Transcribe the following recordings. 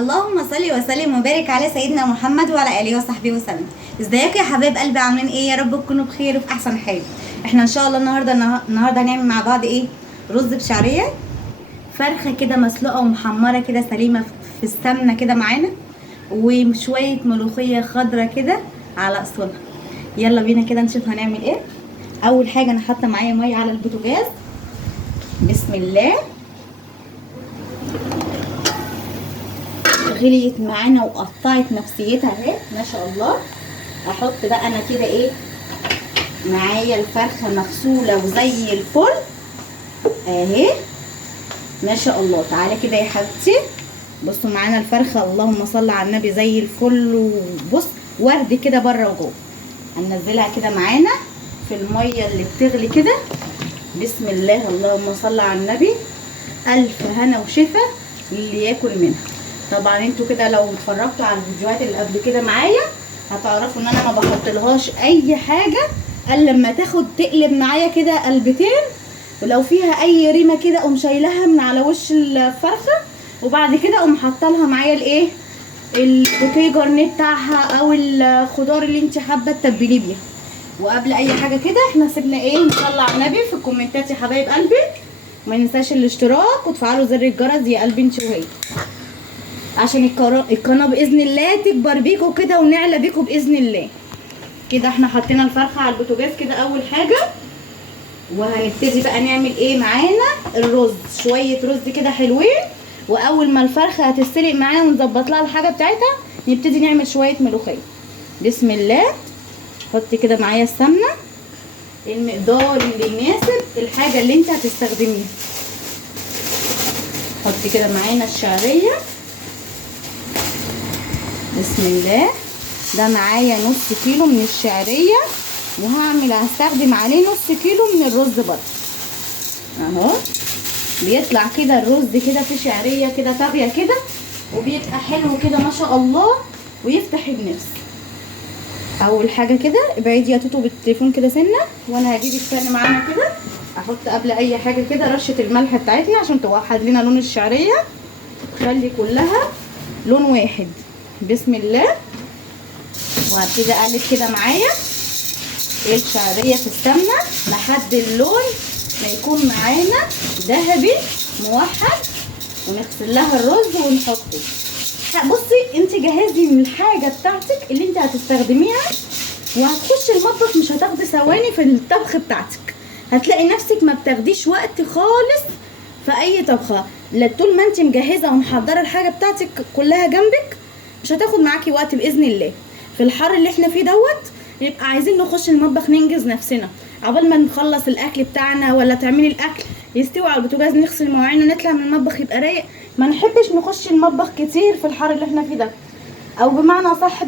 اللهم صل وسلم وبارك على سيدنا محمد وعلى اله وصحبه وسلم. ازيكم يا حبايب قلبي؟ عاملين ايه؟ يا رب تكونوا بخير وفي احسن حال. احنا ان شاء الله النهارده هنعمل مع بعض ايه؟ رز بشعريه، فرخه كده مسلوقه ومحمره كده سليمه في السمنه كده معانا، وشويه ملوخيه خضره كده على اصولها. يلا بينا كده نشوف هنعمل ايه. اول حاجه انا حاطه معايا ميه على البوتاجاز. بسم الله. غليت معانا وقطعت نفسيتها اهي ما شاء الله. احط بقى انا كده ايه معايا الفرخه مغسوله وزي الفل اهي ما شاء الله. تعالى كده يا حبيبتي، بصوا معانا الفرخه اللهم صل على النبي زي الفل، وبص ورد كده بره وجوه. هننزلها كده معانا في الميه اللي بتغلي كده. بسم الله اللهم صل على النبي. الف هنا وشفا اللي ياكل منها. طبعا انتوا كده لو اتفرجتوا على الفيديوهات اللي قبل كده معايا هتعرفوا ان انا ما بحطلهاش اي حاجه الا لما تاخد تقلب معايا كده قلبتين، ولو فيها اي ريمه كده اقوم شايلها من على وش الفرخه، وبعد كده اقوم حاطه معايا الايه البوكيه جرنيه بتاعها او الخضار اللي انت حابه تتبليه بيها. وقبل اي حاجه كده احنا سيبنا ايه نصلي على النبي في الكومنتات يا حبايب قلبي، وما ننساش الاشتراك وتفعلوا زر الجرس يا قلبي انت وهي، عشان القناه باذن الله تكبر بيكم كده ونعلى بيكم باذن الله. كده احنا حطينا الفرخه على البوتاجاز كده اول حاجه، وهنبتدي بقى نعمل ايه معانا الرز. شويه رز كده حلوين، واول ما الفرخه هتتسلق معانا ونظبط لها الحاجه بتاعتها نبتدي نعمل شويه ملوخيه. بسم الله. حطي كده معايا السمنه المقدار اللي يناسب الحاجه اللي انت هتستخدميها. حطي كده معانا الشعريه. بسم الله. ده معايا نص كيلو من الشعريه، هستخدم عليه نص كيلو من الرز برضه اهو. بيطلع كده الرز كده في شعريه كده طاغيه كده، وبيبقى حلو كده ما شاء الله ويفتح النفس. اول حاجه كده ابعدي يا توتو بالتليفون كده سنه، وانا هجيب الثاني معانا كده. احط قبل اي حاجه كده رشه الملح بتاعتنا عشان توحد لنا لون الشعريه، تخلي كلها لون واحد. بسم الله. وهبتدي اقلب كده معايا الشعريه في السمنه لحد اللون ما يكون معانا ذهبي موحد، ونغسل لها الرز ونحطه. بصي انت جهزي من الحاجه بتاعتك اللي انت هتستخدميها، وهتخشي المطبخ مش هتاخدي ثواني في الطبخ بتاعتك، هتلاقي نفسك ما بتاخديش وقت خالص في اي طبخه. لا طول ما انت مجهزه ومحضره الحاجه بتاعتك كلها جنبك مش هتاخد معاكي وقت باذن الله. في الحر اللي احنا فيه دوت يبقى عايزين نخش المطبخ ننجز نفسنا عقبال ما نخلص الاكل بتاعنا، ولا تعملي الاكل يستوي على البوتاجاز نغسل مواعين ونطلع من المطبخ يبقى رايق. ما نحبش نخش المطبخ كتير في الحر اللي احنا فيه ده، او بمعنى صح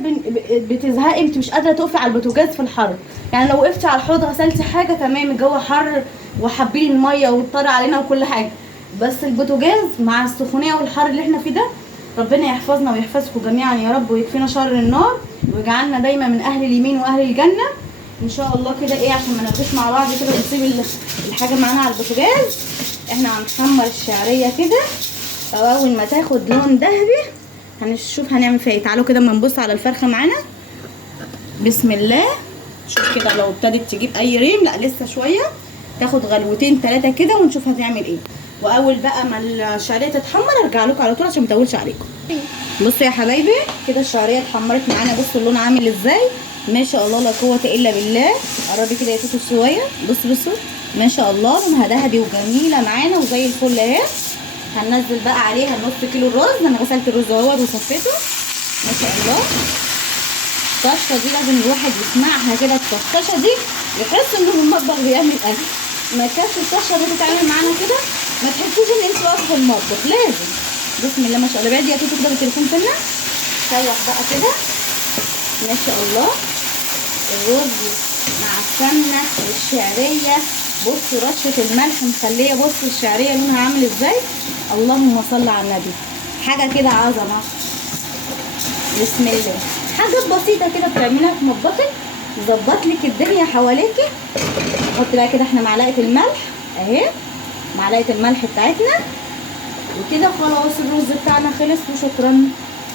بتزهقي، انت مش قادره تقفي على البوتاجاز في الحر. يعني لو وقفتي على الحوض غسلتي حاجه تمام، الجو حر وحابين الميه واضطر علينا وكل حاجه، بس البوتاجاز مع السخونيه والحر اللي احنا فيه ده ربنا يحفظنا ويحفظكم جميعا يا رب، ويكفينا شر النار، ويجعلنا دايما من اهل اليمين واهل الجنه ان شاء الله. كده ايه عشان ما نغش مع بعض كده ونسيب الحاجه معانا على البوتاجاز. احنا هنحمر الشعريه كده، اول ما تاخد لون ذهبي هنشوف هنعمل فيها ايه. تعالوا كده اما نبص على الفرخه معانا. بسم الله. شوف كده لو ابتدت تجيب اي ريم، لا لسه شويه، تاخد غلوتين 3 كده ونشوف هتعمل ايه. واول بقى ما الشعريه تتحمر ارجع لكم على طول عشان ما اطولش عليكم. بصوا يا حبايبي كده الشعريه اتحمرت معانا، بصوا اللون عامل ازاي ما شاء الله لا قوه الا بالله. قربي كده يا توتو شويه. بصوا ما شاء الله لونها ذهبي وجميله معانا وزي الفل اهي. هننزل بقى عليها نص كيلو الرز. انا غسلت الرز اهوت وصفيته ما شاء الله. الطشه دي لازم الواحد يسمعها كده، الطشه دي يحس انه في المطبخ بيعمل اكل. ما كانتش الطشه دي بتتعمل معانا كده ما تحسيش ان انت واقفه في المطبخ لازم. بسم الله ما شاء الله. بعدي يا توتو كده بالتليفون سنه. شوح بقى كده ما شاء الله الرز مع السمنه والشعريه. بصوا رشه الملح مخليه، بصوا الشعريه لونها عامل ازاي. اللهم صل على النبي. حاجه كده عظمه. بسم الله. حاجات بسيطه كده بتعملها في مطبخك تظبط لك الدنيا حواليكي. نحط بقى كده احنا معلقه الملح اهي، معلقه الملح بتاعتنا وكده خلاص الرز بتاعنا خلص وشكرا.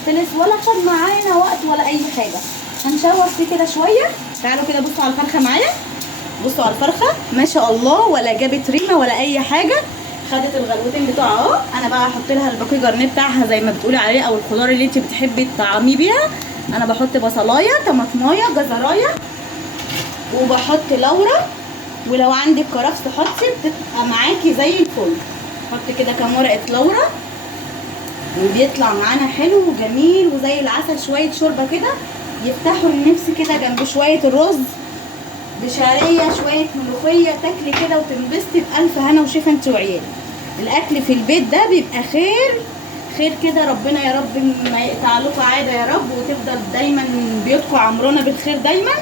خلص ولا خد معانا وقت ولا اي حاجه. هنشوح فيه كده شويه. تعالوا كده بصوا على الفرخه معايا. بصوا على الفرخه ما شاء الله، ولا جابت ريمه ولا اي حاجه، خدت الغلوتين بتوعها اهو. انا بقى هحط لها الباقي جرنيه بتاعها زي ما بتقولي عليه، او الخضار اللي انت بتحبي تطعميه بيها. انا بحط بصلايه، طماطمايه، جزرايه، وبحط لورا، ولو عندك كرفس حطي بتبقى معاكي زي الفل. حط كده كام ورقه لورا وبيطلع معانا حلو وجميل وزي العسل. شويه شوربه كده يفتحوا النفس كده جنب شويه الرز بشعريه، شويه ملوخيه، تاكلي كده وتنبسطي بالف هنا وشفا انت وعيالك. الاكل في البيت ده بيبقى خير خير كده. ربنا يا رب ما يقطع لكم عاده يا رب، وتفضل دايما بيوتكم عمرنا بالخير دايما.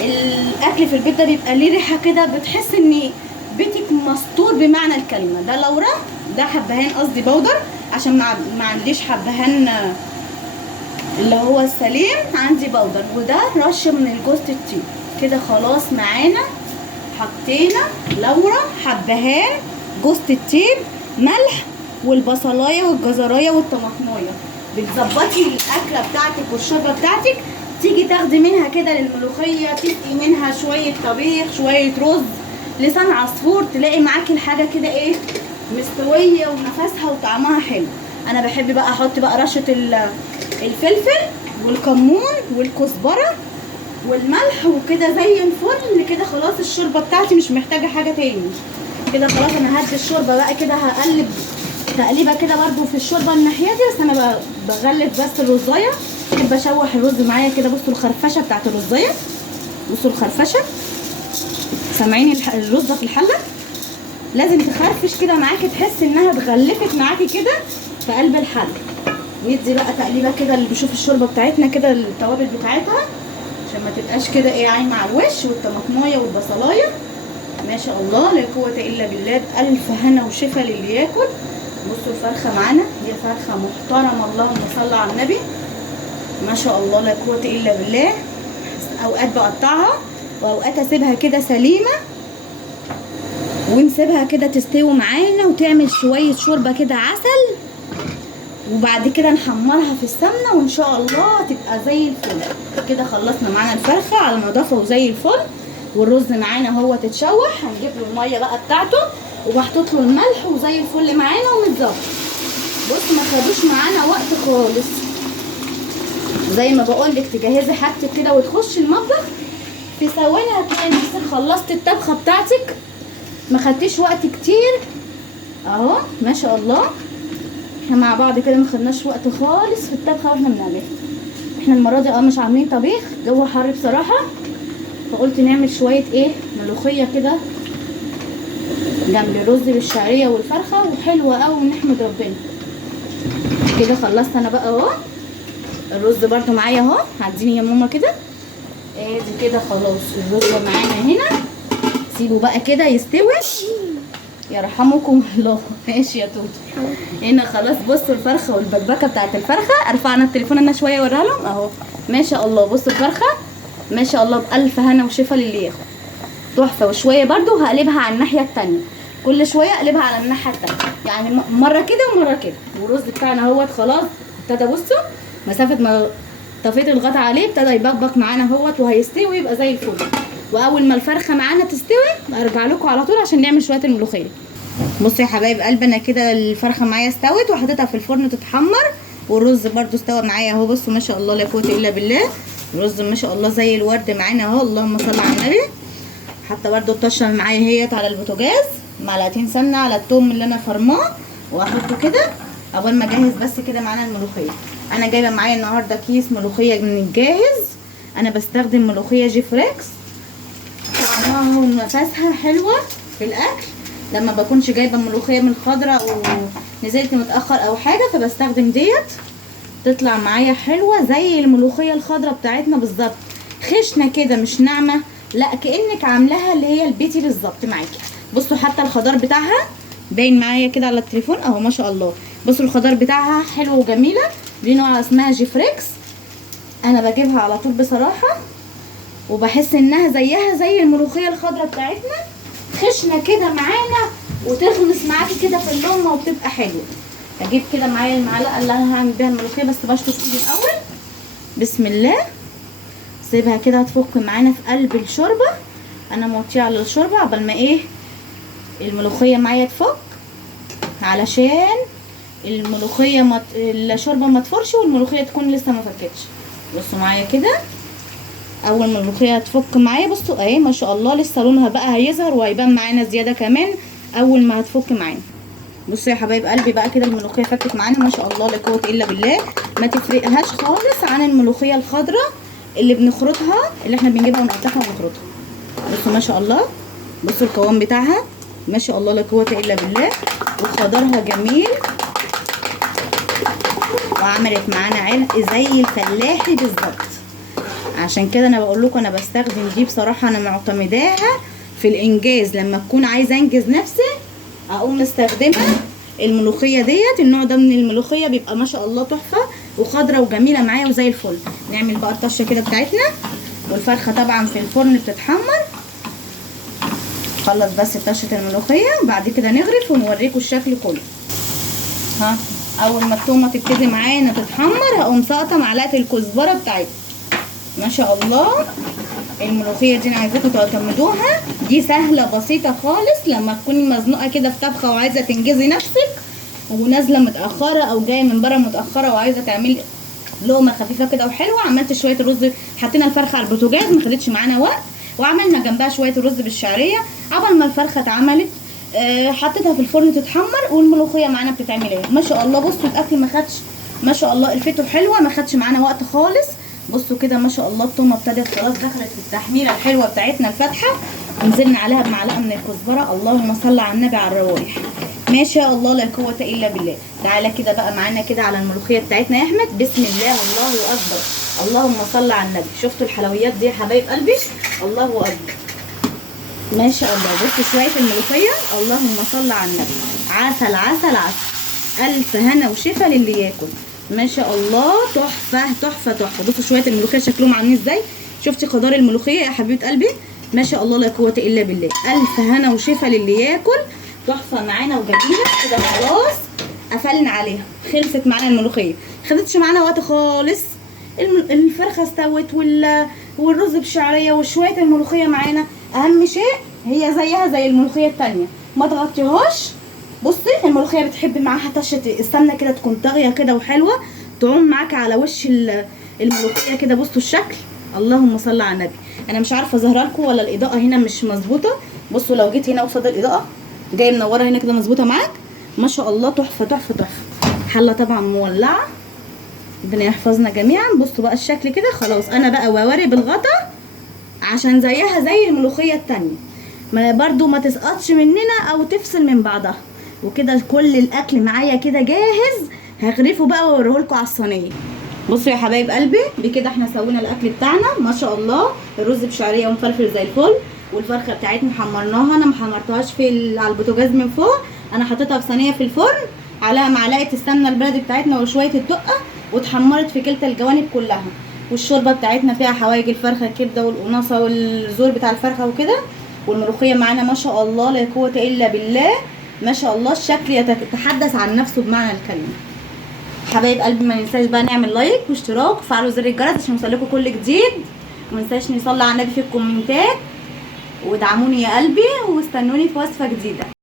الاكل في البيت ده بيبقى ليه ريحه كده، بتحس ان بيتك مستور بمعنى الكلمه. ده لورا، ده حبهان قصدي بودر، عشان ما عنديش حبهان اللي هو السليم، عندي بودر. وده رشه من الجوز الطيب. كده خلاص معانا حطينا لورا، حبهان، جوز الطيب، ملح، والبصلايه والجزرايه والطماطمايه. بتظبطي الاكله بتاعتك والشوربه بتاعتك. تيجي تاخدي منها كده للملوخيه، تسقي منها شويه طبيخ، شويه رز، لسان عصفور، تلاقي معاكي الحاجه كده ايه، مستويه ونفسها وطعمها حلو. انا بحب بقى احط بقى رشه الفلفل والكمون والكزبره والملح وكده زي الفل. كده خلاص الشوربه بتاعتي مش محتاجه حاجه تاني. كده خلاص انا هدي الشوربه بقى كده، هقلب تقليبه كده برده في الشوربه الناحيه دي. بس انا بغلف بس الرزايه، بحب اشوح الرز معايا كده. بصوا الخرفشه بتاعت الرزايه، بصوا الخرفشه، سامعين الرزه في الحله؟ لازم تخرفش كده معاكي، تحس انها اتغلفت معاكي كده في قلب الحله. ندي بقى تقليبه كده اللي بيشوف الشوربه بتاعتنا كده، التوابل بتاعتها عشان ما تبقاش كده ايه عايمه على الوش، والطماطمايه والبصلايه. ما شاء الله لا قوه الا بالله، بالف هنا وشفا للي ياكل. بصوا الفرخه معانا دي فرخه محترمه، اللهم صل على النبي. ما شاء الله لا قوه الا بالله. اوقات بقطعها واوقات اسيبها كده سليمه، ونسيبها كده تستوي معانا وتعمل شويه شوربه كده عسل، وبعد كده نحمرها في السمنه وان شاء الله تبقى زي الفل. كده خلصنا معانا الفرخه على نظافه وزي الفل، والرز معانا هو تتشوح. هنجيب له الميه بقى بتاعته ومحطوط له الملح وزي الفل معانا ومتظبط. بص ما خدوش معانا وقت خالص. زي ما بقول لك تجهزي حاجتك كده وتخشي المطبخ في ثواني هتلاقي نفسك خلصتي الطبخه بتاعتك، ما خدتيش وقت كتير اهو. ما شاء الله احنا مع بعض كده ما خدناش وقت خالص في الطبخه واحنا بنعملها. احنا المره دي مش عاملين طبيخ، جو حر بصراحه، فقلت نعمل شويه ايه ملوخيه كده جنب الرز بالشعريه والفرخه، وحلوه قوي ونحمد ربنا. كده خلصت انا بقى اهو. الرز برده معايا اهو، هديني يا ماما كده. ادي كده خلاص الرز معانا هنا، سيبه بقى كده يستوي يرحمكم الله. ماشي يا توتو. هنا خلاص بصوا الفرخه والبكبكه بتاعت الفرخه. ارفعنا التليفون انا شويه اوريها لهم اهو. ما شاء الله بصوا الفرخه ما شاء الله بالف هنا وشفا للي ياخد، تحفه. وشويه برده هقلبها على الناحيه الثانيه، كل شويه اقلبها على الناحيه الثانيه، يعني مره كده ومره كده. والرز بتاعنا اهوت خلاص ابتدى، بصوا مسافه ما طفيت الغطا عليه ابتدى يبقبق معانا اهوت وهيستوي يبقى زي الفل. واول ما الفرخه معانا تستوي ارجع لكم على طول عشان نعمل شويه الملوخيه. بصوا يا حبايب قلبي انا كده الفرخه معايا استوت وحطيتها في الفرن تتحمر، والرز برده استوى معايا اهو. بصوا ما شاء الله لا قوه الا بالله، الرز ما شاء الله زي الورد معانا اهو، اللهم صل على النبي. حتى برده الطشه معايا اهيت على البوتاجاز، معلقتين سمنه على الثوم اللي انا فرماه واحطه كده اول ما اجهز بس كده معانا الملوخيه. انا جايبه معايا النهارده كيس ملوخيه من الجاهز. انا بستخدم ملوخيه جيفريكس، طعمها ونفسها حلوه في الاكل. لما بكونش جايبه ملوخيه من خضره او نزلت متاخر او حاجه فبستخدم ديت، تطلع معايا حلوه زي الملوخيه الخضره بتاعتنا بالظبط، خشنه كده مش ناعمه، لا كانك عاملاها اللي هي البيتي بالظبط معاكي. بصوا حتى الخضار بتاعها باين معايا كده على التليفون اهو ما شاء الله. بصوا الخضار بتاعها حلوه وجميله، دي نوع اسمها جيفريكس. انا بجيبها على طول بصراحه، وبحس انها زيها زي الملوخيه الخضراء بتاعتنا، خشنه كده معانا وتخلص معاكي كده في اللقمه وبتبقى حلوه. اجيب كده معايا المعلقه اللي انا هعمل بيها الملوخيه، بس بشطش ايدي الاول. بسم الله. سيبها كده تفك معانا في قلب الشوربه. انا موطيه على الشوربه قبل ما ايه الملوخيه معايا تفك، علشان الملوخيه الشوربه ما تفرش والملوخيه تكون لسه ما فكتش. بصوا معايا كده، اول ما الملوخيه هتفك معايا بصوا اهي ما شاء الله لسه لونها بقى هيظهر وهيبان معانا زياده كمان اول ما هتفك معانا. بصوا يا حبايب قلبي بقى كده الملوخيه فكت معانا ما شاء الله لا قوه الا بالله. ما تفرقهاش خالص عن الملوخيه الخضراء اللي بنخرطها، اللي احنا بنجيبها ونقطعها ونخرطها. بصوا ما شاء الله، بصوا القوام بتاعها ما شاء الله لا قوه الا بالله، وخضرها جميل وعملت معانا عرق زي الفلاحي بالظبط. عشان كده انا بقول لكم انا بستخدم دي بصراحه، انا معتمداها في الانجاز. لما اكون عايزه انجز نفسي اقوم مستخدمه الملوخيه ديت. النوع ده من الملوخيه بيبقى ما شاء الله تحفه وخضره وجميله معايا وزي الفل. نعمل بقى الطشه كده بتاعتنا، والفرخه طبعا في الفرن بتتحمر. خلص بس طشه الملوخيه وبعد كده نغرف ونوريكم الشكل كله. ها اول ما التومه تبتدي معانا تتحمر هقوم ساقطه معلقه الكزبره بتاعتنا. ما شاء الله الملوخيه دي انا عايزاكم تعتمدوها، دي سهله بسيطه خالص. لما تكوني مزنوقه كده في طبخه وعايزه تنجزي نفسك ونازله متاخره او جايه من بره متاخره وعايزه تعملي لقمه خفيفه كده وحلوه، عملت شويه الرز، حطينا الفرخه على البوتاجاز ما خدتش معانا وقت، وعملنا جنبها شويه الرز بالشعريه. عبال ما الفرخه اتعملت حطيتها في الفرن تتحمر والملوخيه معانا بتتعمل اهي. ما شاء الله بصوا الاكل ما خدش ما شاء الله الفته حلوه، ما خدش معانا وقت خالص. بصوا كده ما شاء الله التومه ابتدت خلاص دخلت في التحميره الحلوه بتاعتنا الفاتحه، ونزلنا عليها بمعلقه من الكزبره. اللهم صل على النبي على الروايح. ما شاء الله لا قوه الا بالله. تعالى كده بقى معانا كده على الملوخيه بتاعتنا يا احمد. بسم الله الله اكبر، اللهم صل على النبي. شفتوا الحلويات دي يا حبايب قلبي؟ الله اكبر ما شاء الله. بصوا شويه الملوخيه، اللهم صل على النبي. عسل عسل عسل، الف هنا وشفا للي ياكل. ما شاء الله تحفه تحفه تحفه. بصوا شويه الملوخيه شكلهم عاملين ازاي. شفتي خضار الملوخيه يا حبيبه قلبي؟ ما شاء الله لا قوه الا بالله. الف هنا وشفا للي ياكل. تحفه معانا وجميله كده. خلاص قفلنا عليها، خلصت معانا الملوخيه، خدتش معانا وقت خالص. الفرخه استوت والرز بالشعريه وشويه الملوخيه معانا. اهم شيء هي زيها زي الملوخيه التانيه، ما تغطيهاش. بصي الملوخيه بتحب معاها طشه السمنه كده تكون طاغيه كده وحلوه، تعوم معاك على وش الملوخيه كده. بصوا الشكل، اللهم صل على النبي. انا مش عارفه ظاهره لكم ولا الاضاءه هنا مش مظبوطه. بصوا لو جيت هنا قصاد الاضاءه جايه منوره هنا كده مظبوطه معاك. ما شاء الله تحفه تحفه تحفه. حله طبعا مولعه، ربنا يحفظنا جميعا. بصوا بقى الشكل كده. خلاص انا بقى ووري بالغطا عشان زيها زي الملوخيه التانيه، ما برضو ما تسقطش مننا او تفصل من بعضها. وكده كل الاكل معايا كده جاهز، هغرفه بقى واوريهولكوا على الصينيه. بصوا يا حبايب قلبي بكده احنا سوينا الاكل بتاعنا ما شاء الله. الرز بشعريه ومفلفل زي الفل، والفرخه بتاعتنا حمرناها. انا ما حمرتهاش على البوتاجاز من فوق، انا حطيتها في صينيه في الفرن على معلقه السمنه البلدي بتاعتنا وشويه الدقه، واتحمرت في كلتا الجوانب كلها. والشوربه بتاعتنا فيها حوايج الفرخه، الكبده والقناصه والزور بتاع الفرخه وكده. والملوخيه معانا ما شاء الله لا قوه الا بالله. ما شاء الله الشكل يتحدث عن نفسه بمعنى الكلمه. حبايب قلبي ما ننساش بقى نعمل لايك واشتراك وفعلوا زر الجرس عشان يوصلكوا كل جديد. وما ننساش نصلي على النبي في الكومنتات، وادعموني يا قلبي واستنوني في وصفه جديده.